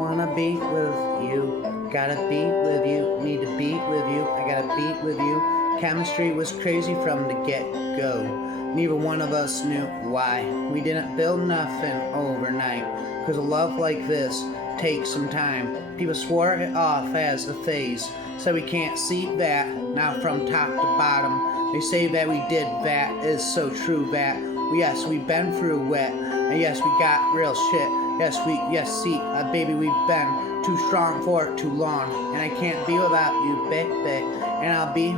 wanna be with you. Gotta be with you, need to be with you. I gotta be with you. Chemistry was crazy from the get-go. Neither one of us knew why. We didn't build nothing overnight. Cause a love like this takes some time. People swore it off as a phase. So we can't see that, now from top to bottom. They say that we did that, is so true that. Yes, we've been through wet. And yes, we got real shit. See, baby, we've been too strong for too long. And I can't be without you, baby. And I'll be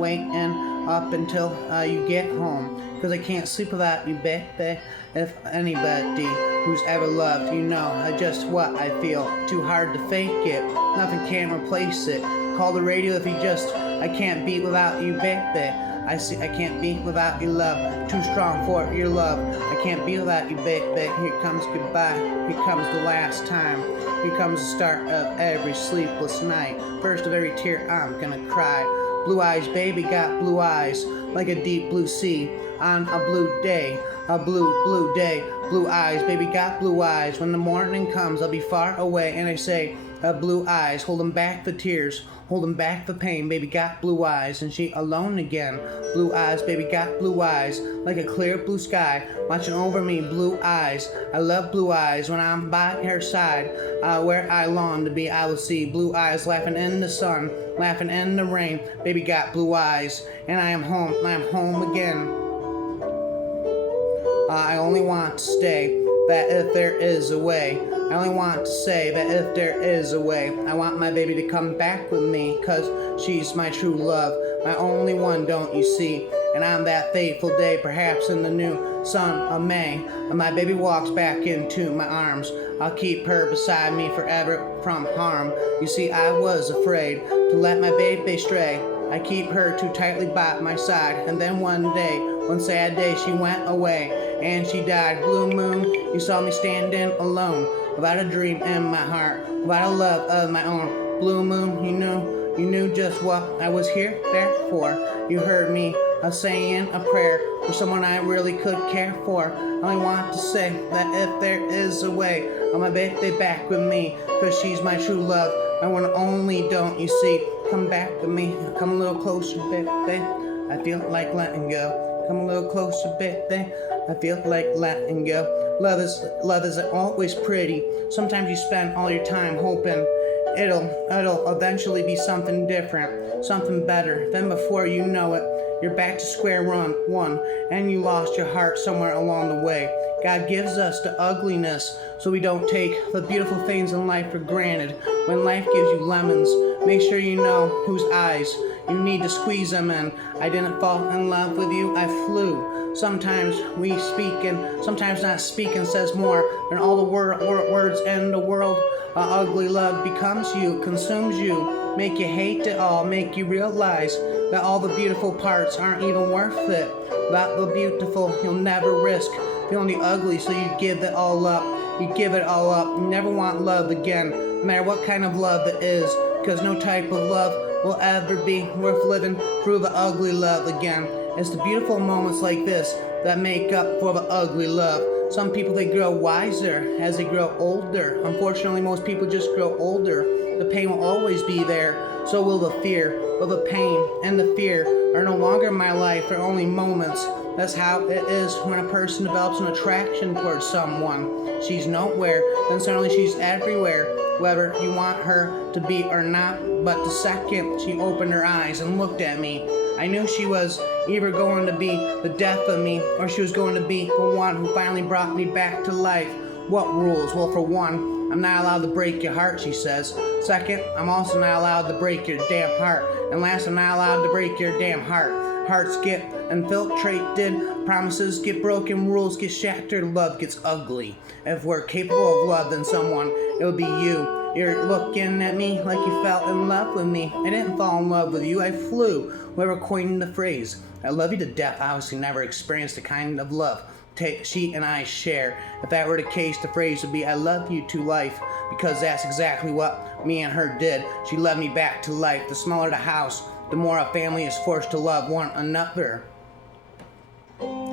waiting up until you get home. Cause I can't sleep without you, baby. If anybody who's ever loved, you know just what I feel. Too hard to fake it, nothing can replace it. Call the radio if you just, I can't be without you, baby. I can't be without your love. Too strong for your love. I can't be without you, baby. Here comes goodbye. Here comes the last time. Here comes the start of every sleepless night. First of every tear I'm gonna cry. Blue eyes, baby, got blue eyes. Like a deep blue sea on a blue day. A blue day. Blue eyes, baby, got blue eyes. When the morning comes, I'll be far away. And I say, blue eyes, holding back the tears. Holding back the pain, baby got blue eyes, and she alone again. Blue eyes, baby got blue eyes, like a clear blue sky, watching over me, blue eyes. I love blue eyes when I'm by her side, where I long to be, I will see blue eyes laughing in the sun, laughing in the rain. Baby got blue eyes, and I am home again. I only want to stay, that if there is a way. I only want to say that if there is a way. I want my baby to come back with me, cause she's my true love, my only one, don't you see? And on that fateful day, perhaps in the new sun of May, when my baby walks back into my arms, I'll keep her beside me forever from harm. You see, I was afraid to let my baby stray. I keep her too tightly by my side, and then one day, one sad day, she went away, and she died. Blue moon, you saw me standing alone, without a dream in my heart, without a love of my own. Blue moon, you knew just what I was here there for. You heard me saying a prayer for someone I really could care for. I only want to say that if there is a way, I'll my baby back with me, cause she's my true love, my one and only, don't you see? Come back with me, come a little closer, baby. I feel like letting go. Come a little closer, baby. I feel like letting go. Love is always pretty. Sometimes you spend all your time hoping it'll eventually be something different, something better. Then before you know it, you're back to square one, and you lost your heart somewhere along the way. God gives us the ugliness so we don't take the beautiful things in life for granted. When life gives you lemons, make sure you know whose eyes you need to squeeze them in. I didn't fall in love with you, I flew. Sometimes we speak and sometimes not speaking says more than all the words in the world. Ugly love becomes you, consumes you, make you hate it all, make you realize that all the beautiful parts aren't even worth it. That the beautiful you'll never risk, feeling the ugly, so you give it all up. You give it all up, you never want love again, no matter what kind of love it is, because no type of love will ever be worth living through the ugly love again. It's the beautiful moments like this that make up for the ugly love. Some people, they grow wiser as they grow older. Unfortunately, most people just grow older. The pain will always be there, so will the fear. But the pain and the fear are no longer in my life, they're only moments. That's how it is when a person develops an attraction towards someone. She's nowhere, then suddenly she's everywhere, whether you want her to be or not. But the second she opened her eyes and looked at me, I knew she was either going to be the death of me, or she was going to be the one who finally brought me back to life. What rules? Well, for one, I'm not allowed to break your heart, she says. Second, I'm also not allowed to break your damn heart. And last, I'm not allowed to break your damn heart. Hearts get infiltrated, promises get broken, rules get shattered, love gets ugly. If we're capable of love, then someone, it'll be you. You're looking at me like you fell in love with me. I didn't fall in love with you, I flew. Whoever coined the phrase, I love you to death, obviously never experienced the kind of love she and I share. If that were the case, the phrase would be, I love you to life, because that's exactly what me and her did. She loved me back to life. The smaller the house, the more a family is forced to love one another.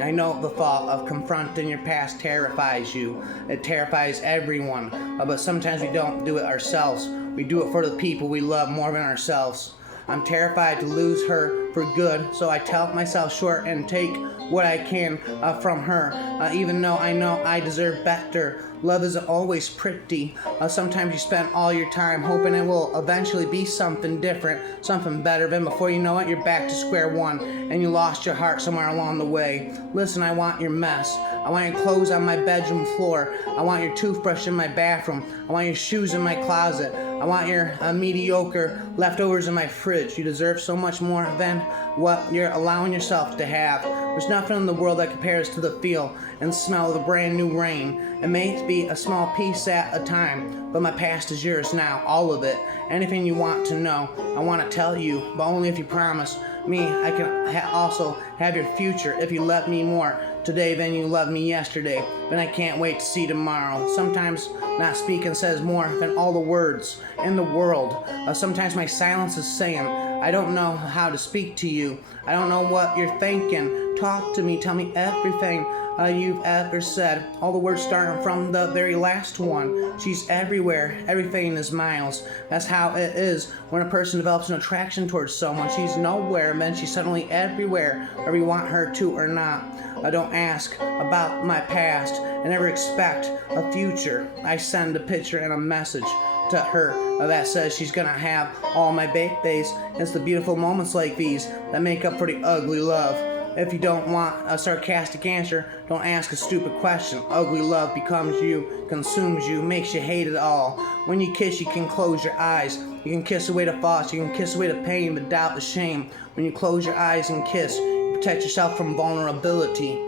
I know the thought of confronting your past terrifies you. It terrifies everyone, but sometimes we don't do it ourselves. We do it for the people we love more than ourselves. I'm terrified to lose her for good, so I tell myself short and take what I can from her, even though I know I deserve better. Love isn't always pretty. Sometimes you spend all your time hoping it will eventually be something different, something better, then before you know it, you're back to square one, and you lost your heart somewhere along the way. Listen, I want your mess. I want your clothes on my bedroom floor. I want your toothbrush in my bathroom. I want your shoes in my closet. I want your mediocre leftovers in my fridge. You deserve so much more than what you're allowing yourself to have. There's nothing in the world that compares to the feel and smell of a brand new rain. It may be a small piece at a time, but my past is yours now, all of it. Anything you want to know, I want to tell you, but only if you promise me I can also have your future if you love me more today than you loved me yesterday. Then I can't wait to see tomorrow. Sometimes not speaking says more than all the words in the world. Sometimes my silence is saying, I don't know how to speak to you. I don't know what you're thinking. Talk to me, tell me everything you've ever said. All the words starting from the very last one. She's everywhere. Everything is miles. That's how it is when a person develops an attraction towards someone. She's nowhere, and then she's suddenly everywhere, whether you want her to or not. I don't ask about my past. I never expect a future. I send a picture and a message to her that says she's gonna have all my babies. It's the beautiful moments like these that make up for the ugly love. If you don't want a sarcastic answer, don't ask a stupid question. Ugly love becomes you, consumes you, makes you hate it all. When you kiss, you can close your eyes. You can kiss away the thoughts, you can kiss away the pain, the doubt, the shame. When you close your eyes and kiss, you protect yourself from vulnerability.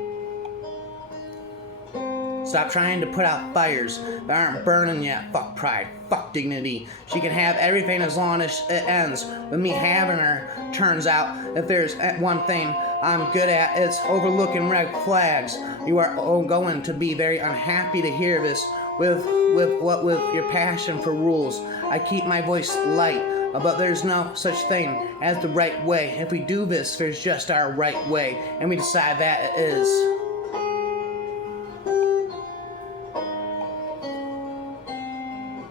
Stop trying to put out fires that aren't burning yet. Fuck pride. Fuck dignity. She can have everything as long as it ends with me having her. Turns out, if there's one thing I'm good at, it's overlooking red flags. You are going to be very unhappy to hear this with your passion for rules. I keep my voice light, but there's no such thing as the right way. If we do this, there's just our right way, and we decide that it is.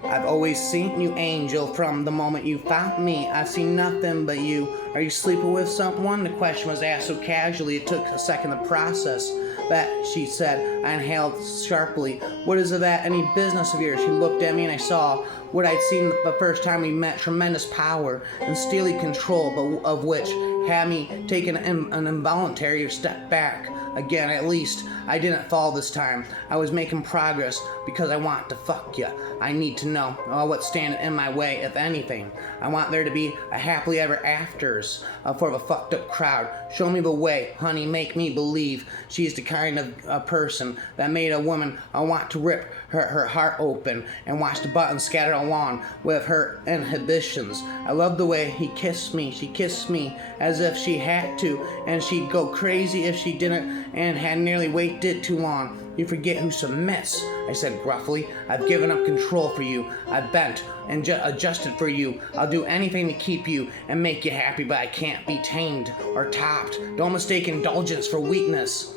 I've always seen you, angel, from the moment you found me. I've seen nothing but you. Are you sleeping with someone? The question was asked so casually it took a second to process. That, she said. I inhaled sharply. What is that any business of yours? She looked at me and I saw what I'd seen the first time we met. Tremendous power and steely control, but of which had me taking an involuntary step back. Again, at least I didn't fall this time. I was making progress because I want to fuck ya. I need to know what's standing in my way, if anything. I want there to be a happily ever afters for the fucked up crowd. Show me the way, honey, make me believe she's the kind of person that made a woman want to rip her heart open and watch the buttons scatter along with her inhibitions. I love the way he kissed me. She kissed me as if she had to, and she'd go crazy if she didn't, and had nearly waited too long. You forget who submits, I said gruffly. I've given up control for you. I've bent and adjusted for you. I'll do anything to keep you and make you happy, but I can't be tamed or topped. Don't mistake indulgence for weakness.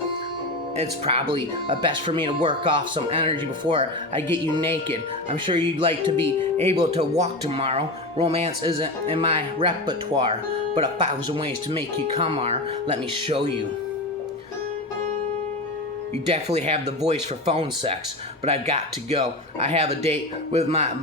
It's probably best for me to work off some energy before I get you naked. I'm sure you'd like to be able to walk tomorrow. Romance isn't in my repertoire, but 1,000 ways to make you come are. Let me show you. You definitely have the voice for phone sex, but I've got to go. I have a date with my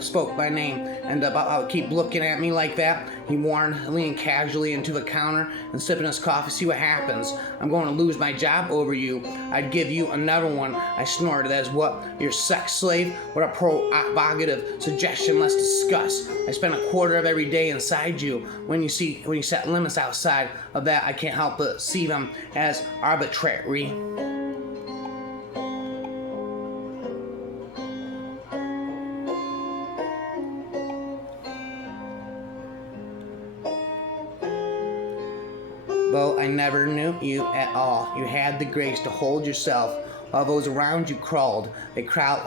spoke my name, and I'll keep looking at me like that. He warned, leaning casually into the counter and sipping his coffee. See what happens. I'm going to lose my job over you. I'd give you another one. I snorted. As what? Your sex slave? What a provocative suggestion. Let's discuss. I spend a quarter of every day inside you. When you set limits outside of that, I can't help but see them as arbitrary. Though I never knew you at all, you had the grace to hold yourself while those around you crawled. They crawled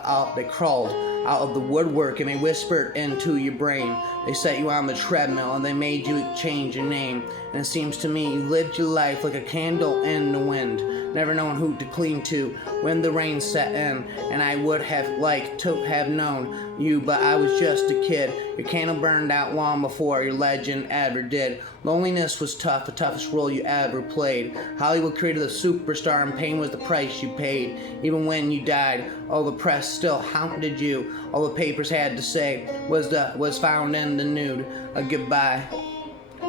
out of the woodwork, and they whispered into your brain. They set you on the treadmill, and they made you change your name. And it seems to me you lived your life like a candle in the wind, never knowing who to cling to when the rain set in. And I would have liked to have known you, but I was just a kid. Your candle burned out long before your legend ever did. Loneliness was tough, the toughest role you ever played. Hollywood created a superstar, and pain was the price you paid. Even when you died, all the press still hounded you. All the papers had to say was found in the nude. A goodbye,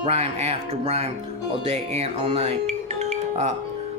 rhyme after rhyme, all day and all night.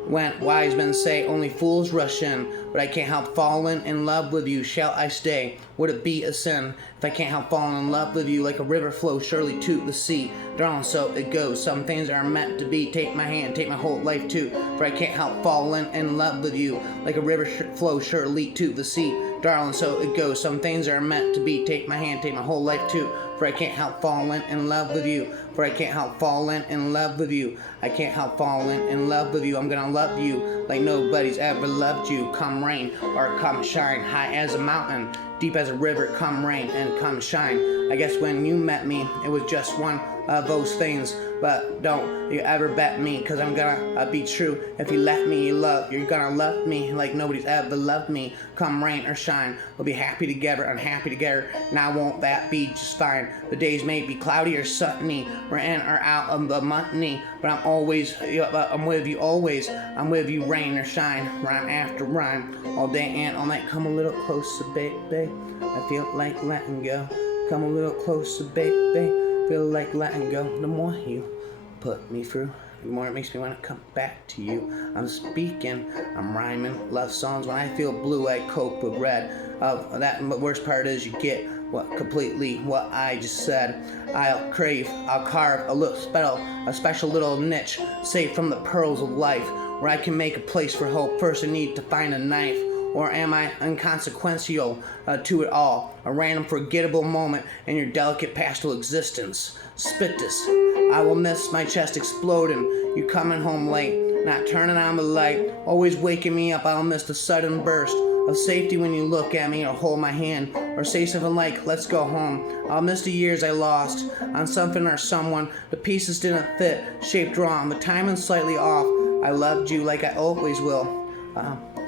When wise men say only fools rush in, but I can't help falling in love with you. Shall I stay? Would it be a sin if I can't help falling in love with you? Like a river flows surely to the sea. Darling, so it goes. Some things are meant to be. Take my hand, take my whole life too. For I can't help falling in love with you. Like a river flows surely to the sea. Darling, so it goes. Some things are meant to be. Take my hand, take my whole life too. For I can't help falling in love with you. For I can't help falling in love with you. I can't help falling in love with you. I'm gonna love you like nobody's ever loved you. Come rain or come shine, high as a mountain, deep as a river, come rain and come shine. I guess when you met me, it was just one of those things. But don't you ever bet me, cause I'm gonna be true. If you let me you're gonna love me like nobody's ever loved me. Come rain or shine, we'll be happy together, unhappy together. Now won't that be just fine? The days may be cloudy or sunny, we're in or out of the money, but I'm with you always. I'm with you, rain or shine, rhyme after rhyme, all day and all night. Come a little closer, baby, I feel like letting go. Come a little closer, baby, feel like letting go. The more you put me through, the more it makes me want to come back to you. I'm speaking, I'm rhyming love songs. When I feel blue, I cope with red. That the worst part is you get what I just said. I'll carve a special little niche, safe from the pearls of life, where I can make a place for hope. First I need to find a knife. Or am I inconsequential to it all? A random forgettable moment in your delicate pastoral existence. Spit this. I will miss my chest exploding. You coming home late, not turning on the light, always waking me up. I'll miss the sudden burst of safety when you look at me or hold my hand or say something like, let's go home. I'll miss the years I lost on something or someone. The pieces didn't fit, shaped wrong, the timing's slightly off. I loved you like I always will.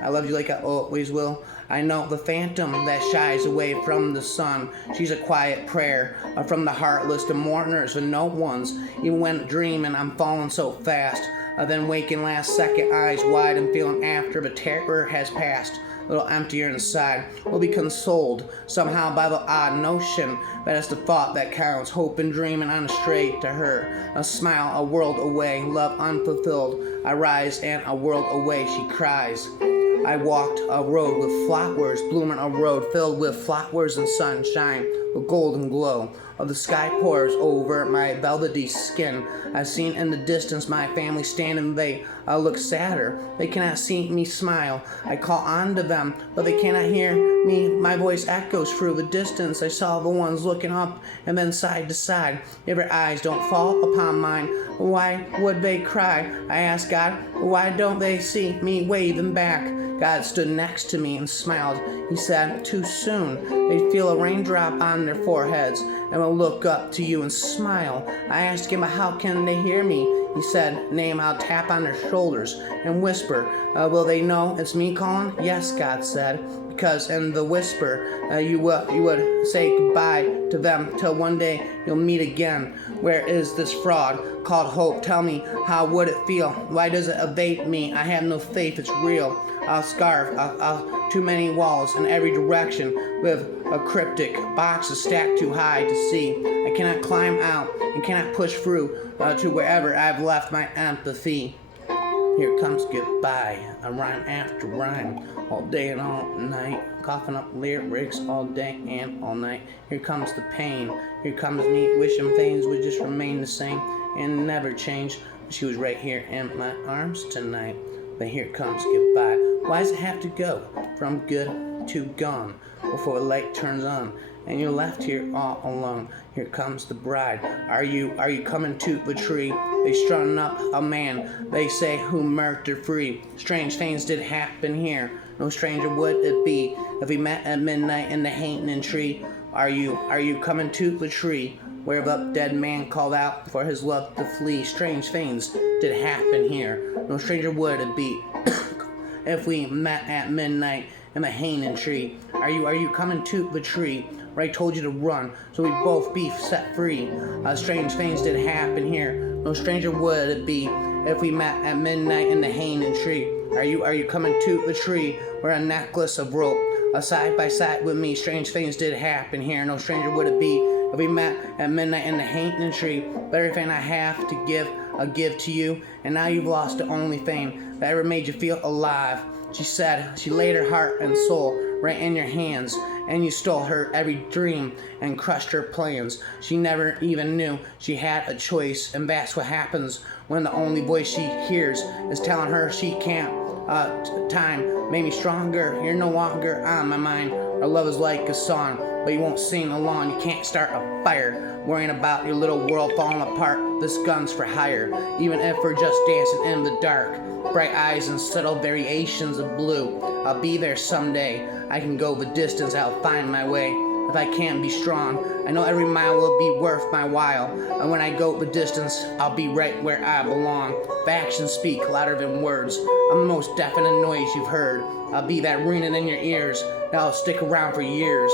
I love you like I always will. I know the phantom that shies away from the sun. She's a quiet prayer from the heartless to mourners and no ones. Even when dreaming, I'm falling so fast. Then waking last second, eyes wide and feeling after the terror has passed. A little emptier inside, will be consoled somehow by the odd notion that it's the thought that counts. Hope and dreaming on a stray to her. A smile, a world away, love unfulfilled. I rise and a world away she cries. I walked a road with flowers, blooming a road filled with flowers and sunshine. The golden glow of the sky pours over my velvety skin. I've seen in the distance my family standing. They look sadder. They cannot see me smile. I call on to them, but they cannot hear me. My voice echoes through the distance. I saw the ones looking up and then side to side. If their eyes don't fall upon mine, why would they cry? I asked God, why don't they see me waving back? God stood next to me and smiled. He said, too soon. They'd feel a raindrop on their foreheads and will look up to you and smile. I asked him, how can they hear me? He said, name, I'll tap on their shoulders and whisper. Will they know it's me calling? Yes, God said, because in the whisper, you would say goodbye to them till one day you'll meet again. Where is this fraud called hope? Tell me, how would it feel? Why does it evade me? I have no faith it's real. I'll scarf too many walls in every direction with a cryptic boxes stacked too high to see. I cannot climb out and cannot push through to wherever I've left my empathy. Here comes goodbye, a rhyme after rhyme, all day and all night, coughing up lyrics all day and all night. Here comes the pain, here comes me wishing things would just remain the same and never change. She was right here in my arms tonight. But here comes goodbye. Why does it have to go from good to gone before the light turns on and you're left here all alone? Here comes the bride. Are you coming to the tree? They strung up a man, they say, who murked her free. Strange things did happen here. No stranger would it be if we met at midnight in the hanging tree. Are you coming to the tree where the dead man called out for his love to flee? Strange things did happen here. No stranger would it be if we met at midnight in the hanging tree. Are you coming to the tree where I told you to run so we both be set free? Strange things did happen here. No stranger would it be if we met at midnight in the hanging tree. Are you coming to the tree where a necklace of rope side by side with me? Strange things did happen here. No stranger would it be if we met at midnight in the hanging tree. But everything I have to give, I'll give to you. And now you've lost the only thing that ever made you feel alive. She said she laid her heart and soul right in your hands, and you stole her every dream and crushed her plans. She never even knew she had a choice, and that's what happens when the only voice she hears is telling her she can't. Time made me stronger. You're no longer on my mind. Our love is like a song, but you won't sing along. You can't start a fire worrying about your little world falling apart. This gun's for hire, even if we're just dancing in the dark. Bright eyes and subtle variations of blue. I'll be there someday. I can go the distance, I'll find my way. If I can't be strong, I know every mile will be worth my while. And when I go the distance, I'll be right where I belong. The actions speak louder than words. I'm the most deafening noise you've heard. I'll be that ringing in your ears that'll stick around for years.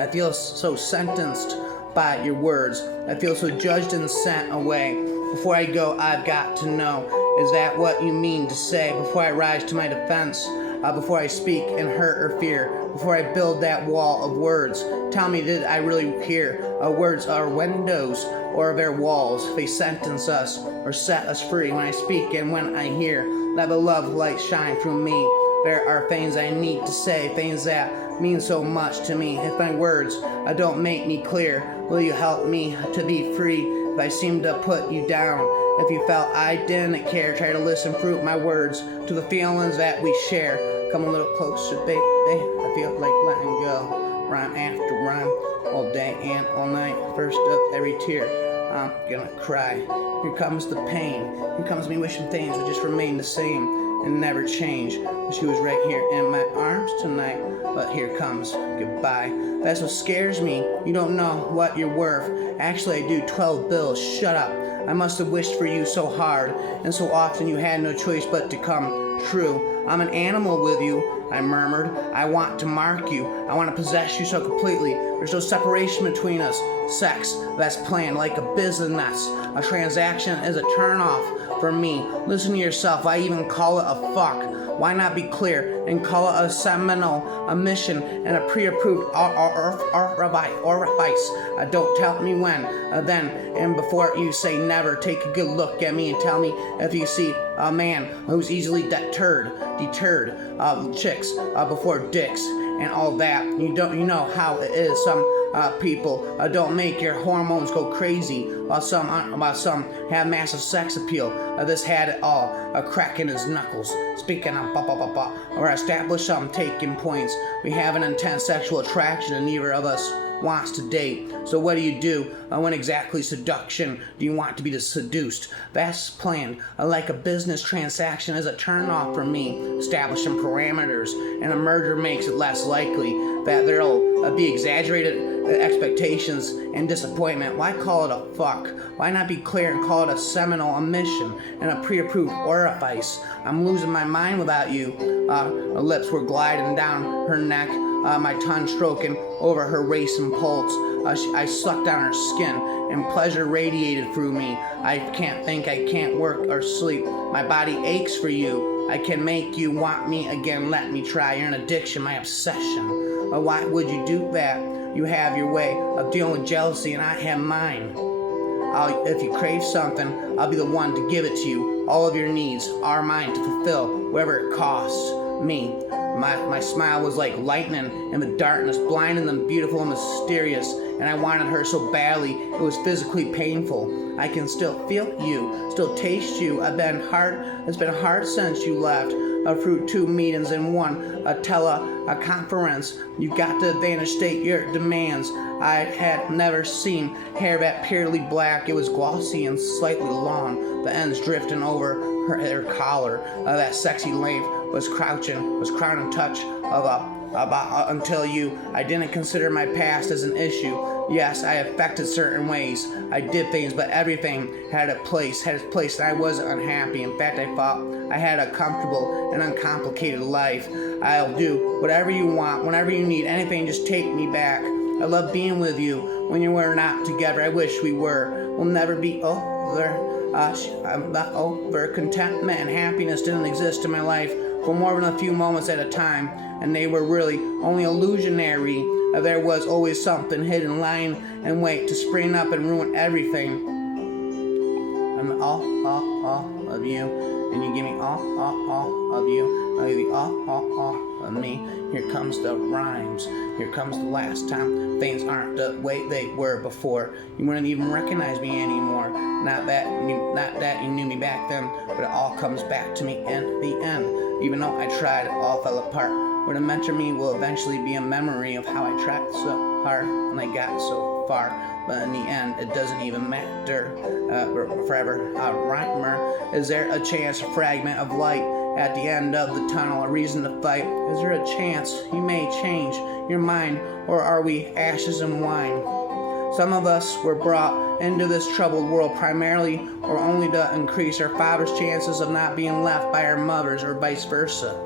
I feel so sentenced by your words. I feel so judged and sent away. Before I go, I've got to know, is that what you mean to say? Before I rise to my defense, before I speak in hurt or fear, before I build that wall of words, tell me, did I really hear? Words are windows or their walls. They sentence us or set us free. When I speak and when I hear, let the love light shine through me. There are things I need to say, things that mean so much to me. If my words don't make me clear, will you help me to be free? If I seem to put you down, if you felt I didn't care, try to listen through my words to the feelings that we share. Come a little closer, baby. I feel like letting go. Rhyme after rhyme, all day and all night. First of every tear, I'm gonna cry. Here comes the pain. Here comes me wishing things would just remain the same and never change. She was right here in my arms tonight, but here comes goodbye. That's what scares me. You don't know what you're worth. Actually, I do. 12 bills. Shut up. I must have wished for you so hard, and so often you had no choice but to come true. I'm an animal with you, I murmured. I want to mark you. I want to possess you so completely. There's no separation between us. Sex, that's planned like a business. A transaction is a turn-off for me. Listen to yourself. I even call it a fuck. Why not be clear and call it a seminal, a mission, and a pre-approved orifice? Don't tell me when, then, and before you say never, take a good look at me and tell me if you see a man who's easily deterred, chicks before dicks and all that. You know how it is. Some people don't make your hormones go crazy, while some have massive sex appeal. This had it all, a crack in his knuckles. Speaking of or establish some taking points. We have an intense sexual attraction, and neither of us wants to date. So what do? When exactly seduction do you want to be seduced? That's planned. Like a business transaction is a turn off for me. Establishing parameters, and a merger makes it less likely that there'll be exaggerated expectations and disappointment. Why call it a fuck? Why not be clear and call it a seminal emission and a pre-approved orifice? I'm losing my mind without you. Her lips were gliding down her neck, my tongue stroking over her racing pulse. I sucked down her skin, and pleasure radiated through me. I can't think, I can't work or sleep. My body aches for you. I can make you want me again. Let me try. You're an addiction, my obsession. Why would you do that? You have your way of dealing with jealousy, and I have mine. If you crave something, I'll be the one to give it to you. All of your needs are mine to fulfill, whatever it costs me. My smile was like lightning in the darkness, blinding and beautiful and mysterious, and I wanted her so badly it was physically painful. I can still feel you, still taste you. It's been hard since you left. Through 2 meetings and one conference. You got to advantage state your demands. I had never seen hair that purely black. It was glossy and slightly long, the ends drifting over her collar. That sexy length was crouching, was crowding touch of until you. I didn't consider my past as an issue. Yes, I affected certain ways. I did things, but everything had its place, and I wasn't unhappy. In fact, I thought I had a comfortable and uncomplicated life. I'll do whatever you want, whenever you need anything, just take me back. I love being with you when you were not together. I wish we were. We'll never be over. I'm not over. Contentment and happiness didn't exist in my life for more than a few moments at a time, and they were really only illusionary. There was always something hidden, lying in wait to spring up and ruin everything. I'm all of you, and you give me all of you. I'll give you all of me. Here comes the rhymes. Here comes the last time. Things aren't the way they were before. You wouldn't even recognize me anymore. Not that you knew me back then, but it all comes back to me in the end. Even though I tried, it all fell apart. What meant to me will eventually be a memory of how I tried so hard and I got so far. But in the end, it doesn't even matter. Forever, rhymer. Is there a chance, a fragment of light at the end of the tunnel, a reason to fight? Is there a chance you may change your mind, or are we ashes and wine? Some of us were brought into this troubled world primarily or only to increase our father's chances of not being left by our mothers, or vice versa.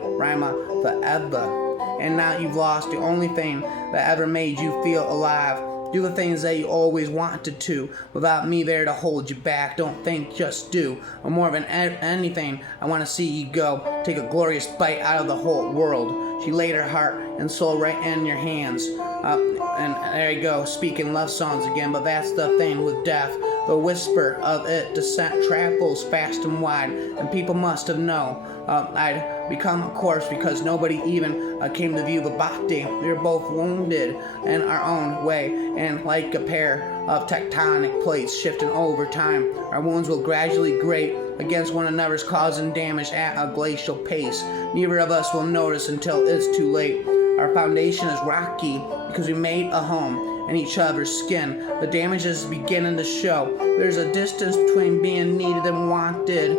Rhyma forever. And now you've lost the only thing that ever made you feel alive. Do the things that you always wanted to, without me there to hold you back. Don't think, just do. Or more than anything, I want to see you go. Take a glorious bite out of the whole world. She laid her heart and soul right in your hands. And there you go, speaking love songs again. But that's the thing with death. The whisper of it descent travels fast and wide, and people must have known I'd become a corpse because nobody even came to view the body. We were both wounded in our own way, and like a pair of tectonic plates shifting over time, our wounds will gradually grate against one another's, causing damage at a glacial pace. Neither of us will notice until it's too late. Our foundation is rocky because we made a home in each other's skin. The damage is beginning to show. There's a distance between being needed and wanted.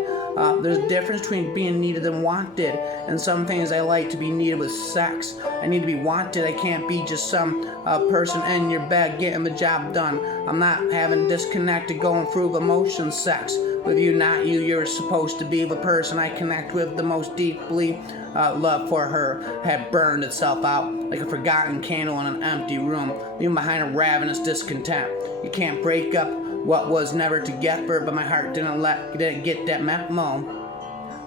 There's a difference between being needed and wanted. And some things I like to be needed with sex. I need to be wanted. I can't be just some person in your bed getting the job done. I'm not having disconnected, going through emotion sex with you, not you. You're supposed to be the person I connect with the most deeply. Love for her had burned itself out like a forgotten candle in an empty room, leaving behind a ravenous discontent. You can't break up what was never together, but my heart didn't get that memo.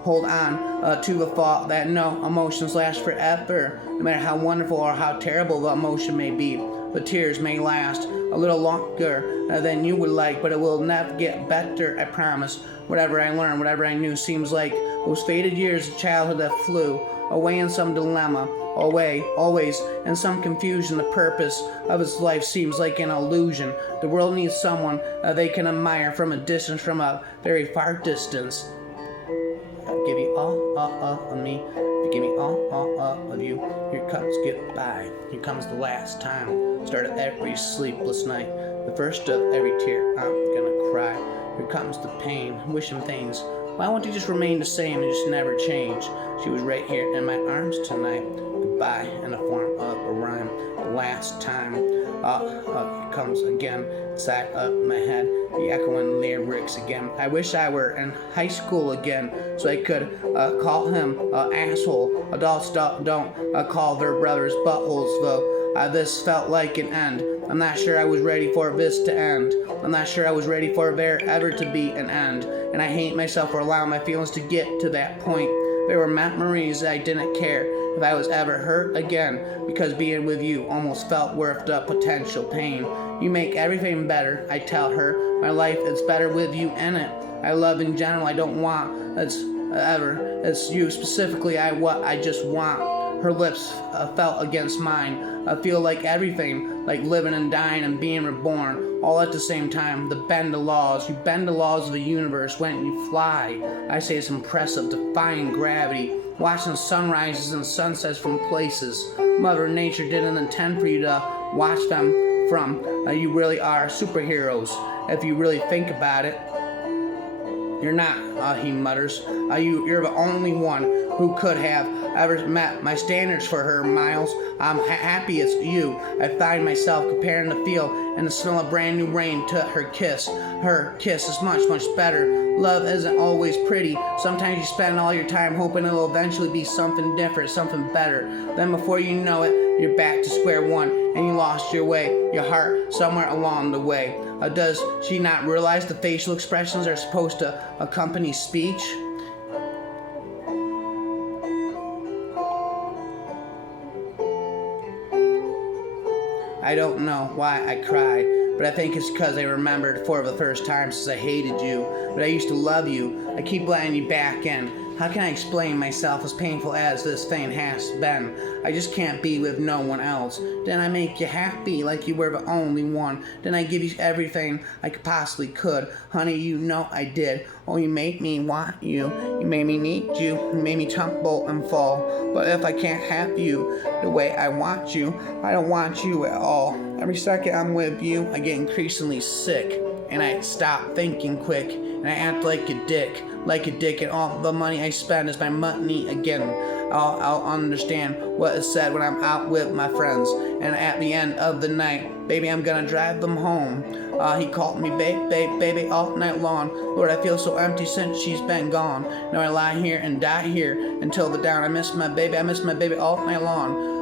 Hold on to the thought that no emotions last forever, no matter how wonderful or how terrible the emotion may be. The tears may last a little longer than you would like, but it will never get better, I promise. Whatever I learned, whatever I knew, seems like those faded years of childhood that flew away in some dilemma, away, always in some confusion. The purpose of his life seems like an illusion. The world needs someone they can admire from a distance, from a very far distance. I'll give you all of me. You give me all of you. Here comes goodbye. Here comes the last time. Start of every sleepless night. The first of every tear I'm gonna cry. Here comes the pain, wishing things. Why won't you just remain the same and just never change? She was right here in my arms tonight. Goodbye in the form of a rhyme. The last time comes again inside of my head. The echoing lyrics again. I wish I were in high school again so I could call him asshole. Adults don't call their brothers buttholes though. This felt like an end. I'm not sure I was ready for this to end. I'm not sure I was ready for there ever to be an end. And I hate myself for allowing my feelings to get to that point. There were memories I didn't care if I was ever hurt again, because being with you almost felt worth the potential pain. You make everything better, I tell her. My life is better with you in it. I love in general, I don't want it's you specifically. I just want. Her lips felt against mine. I feel like everything, like living and dying and being reborn, all at the same time. You bend the laws of the universe when you fly. I say it's impressive, defying gravity, watching sunrises and sunsets from places Mother Nature didn't intend for you to watch them from. You really are superheroes, if you really think about it. You're not, he mutters. You're the only one who could have ever met my standards for her, Miles. I'm happy it's you. I find myself comparing the feel and the smell of brand new rain to her kiss. Her kiss is much, much better. Love isn't always pretty. Sometimes you spend all your time hoping it'll eventually be something different, something better. Then before you know it, you're back to square one, and you lost your way, your heart, somewhere along the way. Does she not realize the facial expressions are supposed to accompany speech? I don't know why I cried, but I think it's because I remembered for the first time since I hated you. But I used to love you. I keep letting you back in. How can I explain myself as painful as this thing has been? I just can't be with no one else. Didn't I make you happy like you were the only one? Didn't I give you everything I possibly could? Honey, you know I did. Oh, you made me want you. You made me need you. You made me tumble and fall. But if I can't have you the way I want you, I don't want you at all. Every second I'm with you, I get increasingly sick. And I stop thinking quick. And I act like a dick. Like a dick, and all the money I spend is my money again. I'll understand what is said when I'm out with my friends. And at the end of the night, baby, I'm gonna drive them home. He called me baby all night long. Lord, I feel so empty since she's been gone. Now I lie here and die here until the dawn. I miss my baby all night long.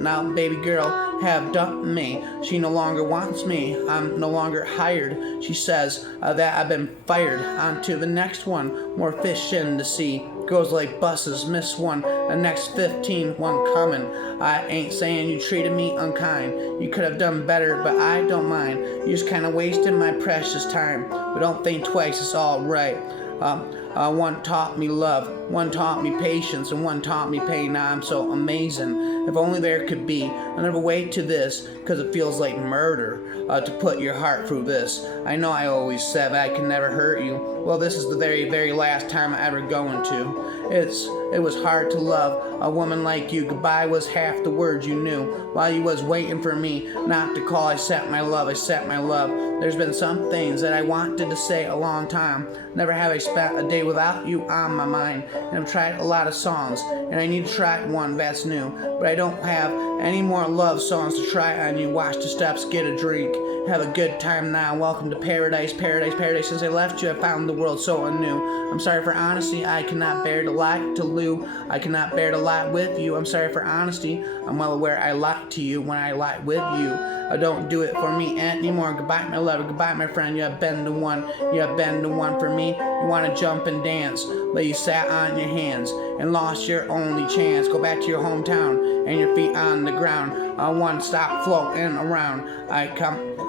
Now baby girl have dumped me. She no longer wants me. I'm no longer hired. She says that I've been fired. On to the next one. More fish in the sea. Goes like buses, miss one. The next 15, one coming. I ain't saying you treated me unkind. You could have done better, but I don't mind. You just kinda wasted my precious time. But don't think twice, it's alright. One taught me love, one taught me patience, and one taught me pain. Now I'm so amazing. If only there could be another way to this, cause it feels like murder to put your heart through this. I know I always said that I can never hurt you. Well, this is the very, very last time I ever going to. It was hard to love a woman like you. Goodbye was half the words you knew. While you was waiting for me not to call, I sent my love. There's been some things that I wanted to say a long time. Never have I spent a day without you on my mind. And I've tried a lot of songs, and I need to try one that's new. But I don't have any more love songs to try on you. Watch the steps, get a drink, have a good time now. Welcome to paradise, paradise, paradise. Since I left you, I found the world so anew. I'm sorry for honesty, I cannot bear to lie to Lou. I cannot bear to lie with you. I'm sorry for honesty, I'm well aware I lied to you when I lied with you. Don't do it for me anymore. Goodbye, my lover. Goodbye, my friend. You have been the one. You have been the one for me. You want to jump and dance, but you sat on your hands and lost your only chance. Go back to your hometown and your feet on the ground. One stop floating around.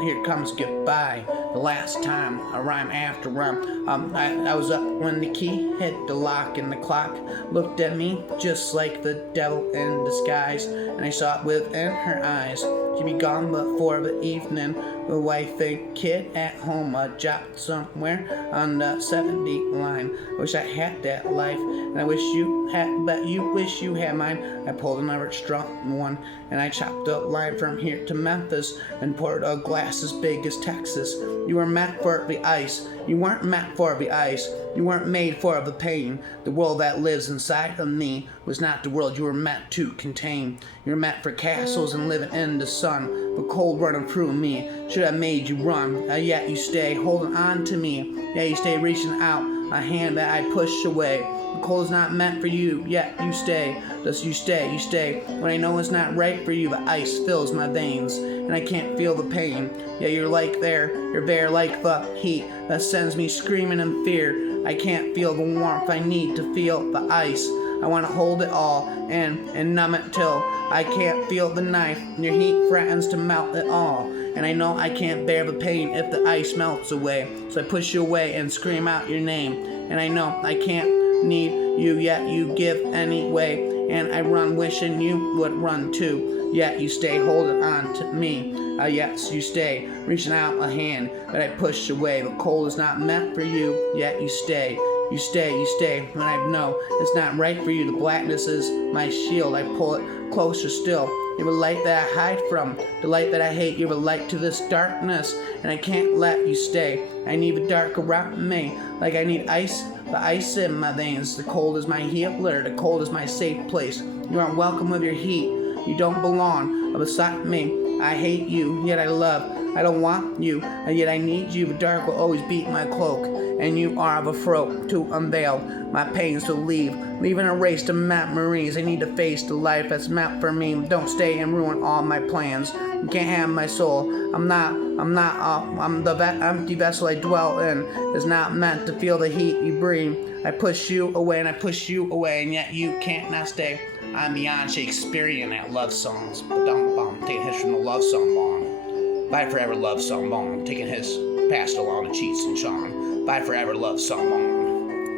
Here comes goodbye. The last time I rhyme after rhyme. I was up when the key hit the lock, and the clock looked at me just like the devil in disguise. And I saw it within her eyes. She'd be gone but for the evening. The wife and kid at home, a job somewhere on the 70 line. I wish I had that life, and I wish you had, but you wish you had mine. I pulled another strong one, and I chopped a line from here to Memphis, and poured a glass as big as Texas. You were meant for the ice. You weren't meant for the ice. You weren't made for the pain. The world that lives inside of me was not the world you were meant to contain. You're meant for castles and living in the sun, but cold running through me should have made you run. Yet you stay holding on to me. Yet you stay reaching out a hand that I push away. The cold is not meant for you, yet you stay. Thus you stay. When I know it's not right for you, the ice fills my veins, and I can't feel the pain. Yet you're there like the heat that sends me screaming in fear. I can't feel the warmth I need to feel the ice. I want to hold it all and numb it till I can't feel the knife. Your heat threatens to melt it all. And I know I can't bear the pain if the ice melts away. So I push you away and scream out your name. And I know I can't need you, yet you give anyway. And I run wishing you would run too. Yet you stay holding on to me. Yes, you stay reaching out a hand that I push away. The cold is not meant for you, yet you stay. You stay, and I know it's not right for you. The blackness is my shield, I pull it closer still. You're a light that I hide from, the light that I hate. You're a light to this darkness, and I can't let you stay. I need the dark around me, like I need ice, the ice in my veins. The cold is my healer, the cold is my safe place. You aren't welcome with your heat, you don't belong beside me. I hate you, yet I love. I don't want you, and yet I need you. The dark will always beat my cloak, and you are the throat to unveil my pains to leave and erase the memories. I need to face the life that's meant for me. Don't stay and ruin all my plans. You can't have my soul. I'm the empty vessel I dwell in. Is not meant to feel the heat you breathe. I push you away and I push you away, and yet you can't not stay. I'm beyond Shakespearean at love songs. Taking hits from the love song long. Bye forever love song long. Taking his passed along to Cheats and Sean. Bye forever love song long.